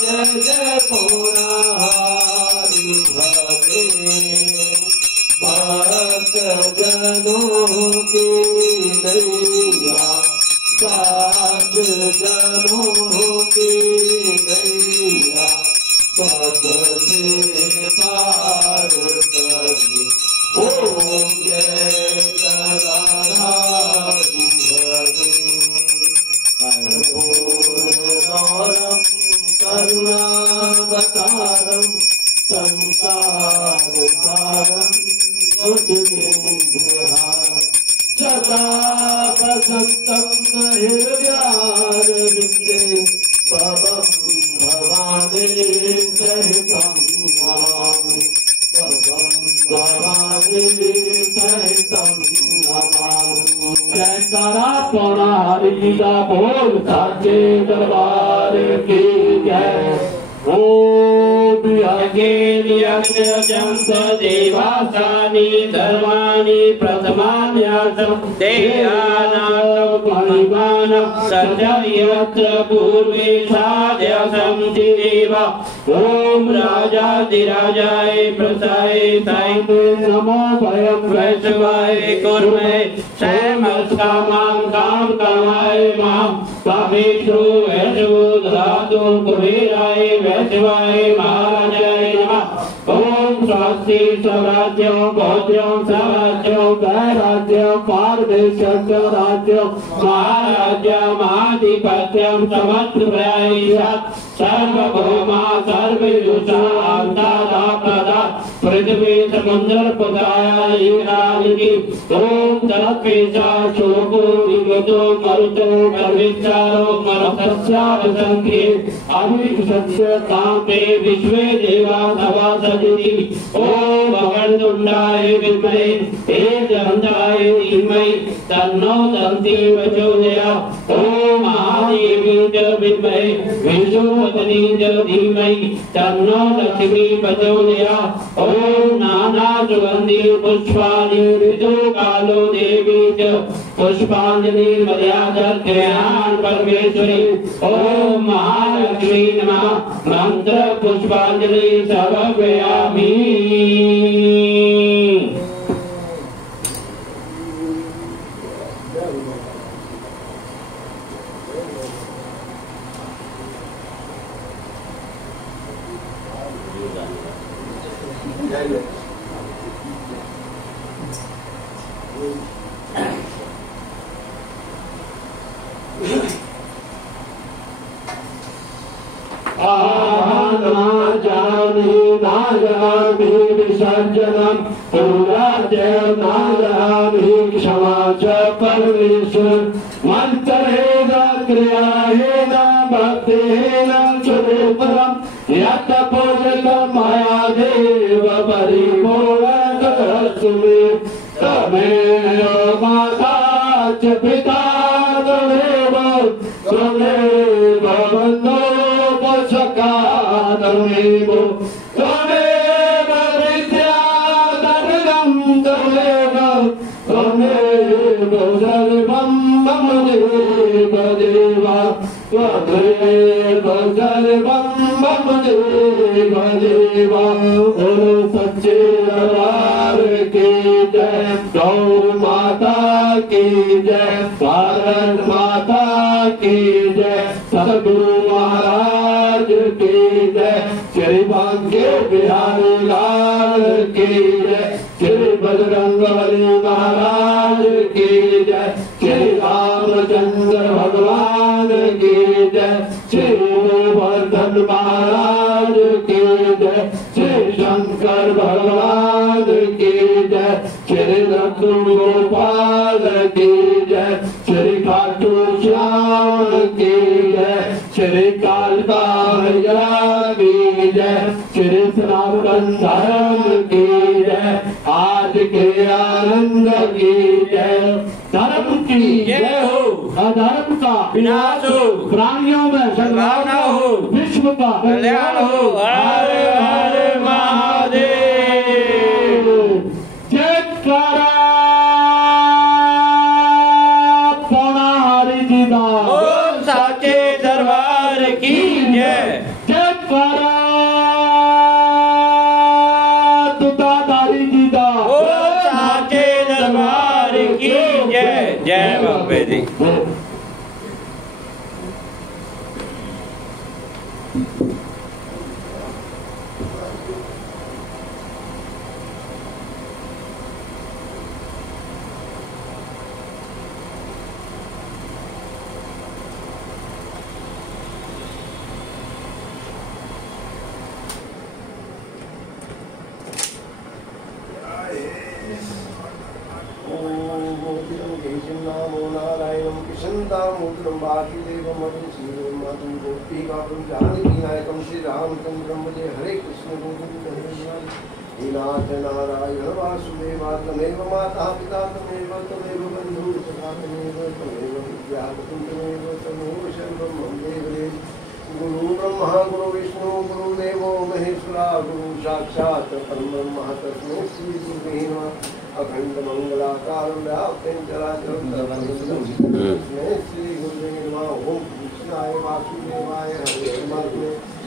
जय जय पुरारी भजे भक्त जनों की नैया साज जनों की नैया पद से पार करी ओम जय करारी भजे कर्पूरगौरं करुणावतारं संसारसारं बुद्धिविग्रहं सदा वसन्तं हृदयारविन्दे भवं भवानी सहितं नमामि भवं भवानी सहितं नमामि जयकारा पुरारी का बोल साचे दरबार की जय ओम यज्ञ देवासानि धर्माणि प्रथमान्यासं देहानां परिमानं सत्ययत्र पूर्वे साध्यसं देव ओम राजाधिराजाय प्रसाय सायते नमो भयं वैष्णवाय कुर्मे क्षयमस्कामां काम कामाय मां कामेषु वैष्णवो ददातु कुबेराय वैष्णवाय महाराजाय नमः ओम स्वस्ति स्वराज्यं भोज्यं स्वराज्यं दैराज्यं पारदेशं राज्यं महाराज्यमाधिपत्यं समत्रप्रयायः सर्वभौमा सर्वयुषा अंतरा प्रदा पृथ्वी समुद्र पदायिरादि ओम तलपेशा शोको विगतो मरुतो गर्विचारो मरसस्यावसंख्ये अभिषस्य कामे विश्वे देवा सभासदिति ओम भगवन्तुण्डाय विद्महे एकदन्ताय धीमहि तन्नो दन्ति प्रचोदयात् ओम महादेवी च विद्महे विष्णुपत्नी च धीमहि तन्नो लक्ष्मी प्रचोदयात् ओम नाना सुगंधि पुष्पाणि ऋतुकालो देवी च पुष्पांजलि मर्यादर्पयामि परमेश्वरी ओम महालक्ष्मी नमः मंत्र पुष्पांजलि समर्पयामि विसर्जनम क्षमा च परमेश्वर मंत्रेण क्रियाहेन भक्तेन सुरेपरम यत् पूजितं मया देव परिपूर्णतरस्मि तमेव माता च पिता तमेव बन्धो पोषका तमेव त्वमेव विद्या धर्मं त्वमेव सर्वं मम देव देव त्वमेव सर्वं मम देव देव गुरु सच्चे दरबार की जय गौ माता की जय भारत माता की जय सद्गुरु महाराज की जय श्री बांके बिहारी लाल की जय श्री बजरंगबली महाराज की जय श्री रामचंद्र भगवान की जय श्री गोवर्धन महाराज की जय श्री शंकर भगवान की जय श्री रघु गोपाल की जय श्री खाटू श्याम की जय श्री कालका भैया की जय श्री सनातन धर्म की जय आज के आनंद की जय धर्म की जय हो अधर्म का विनाश हो प्राणियों में सद्भावना हो विश्व का कल्याण हो हर हर महादेव जय करा पौना हरि जी का ओम साचे दरबार की जय जय जी। श्री रामचंद्र मुझे हरे कृष्ण गोविंद लीलाच नारायण वासुदेव तमेव माता पिता तमेव तमेव बंधु सखा तमेव तमेव विद्या तमेव तमेव सर्वं वन्दे देव गुरु ब्रह्मा गुरु विष्णु गुरुदेवो महेश्वरा गुरु साक्षात् परब्रह्म तस्मै श्री गुरुवे नमः अखंड मंगलाकार व्याप्तं चराचरं तस्मै श्री गुरुवे नमः ओम कृष्णाय वासुदेवाय हरे कृष्ण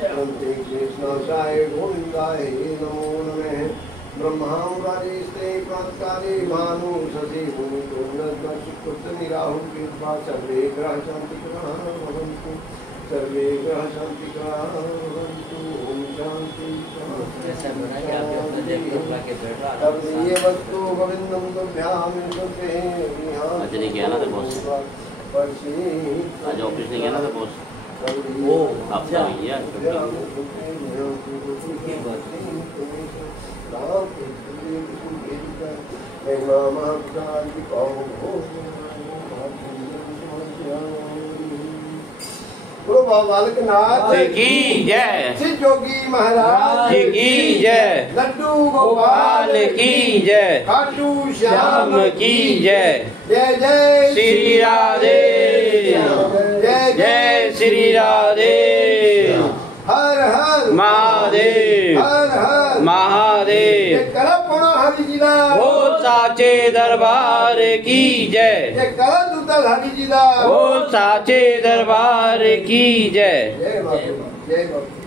नमस्ते कृष्णाय गोविंदाय नमो नमः ब्रह्मांगादिस्ते प्रातकाले भानु शशि भूमिकोन्नतशुक्रत निराहुं कृत्वा सर्वे ग्रह शान्तिकराः भवन्तु सर्वे ग्रह शान्तिकराः भवन्तु ओम शान्ति शान्ति ये वस्तु गोविंदं तुभ्यां आज नहीं गया ना था बॉस, आज ऑफिस नहीं गया ना था बॉस। वो आपका भैया बालकनाथ की जय, श्री जोगी महाराज की जय, लड्डू गोपाल की जय, खाटू श्याम की जय। जय जय श्री राधे, जय जय श्री राधे। हर हर महादेव, हर हर महादेव। करपुणा हरि जी दा ओ साचे दरबार की जय, कर दूतल हरि जी दा ओ साचे दरबार की जय। जय बाबू जय बाबू।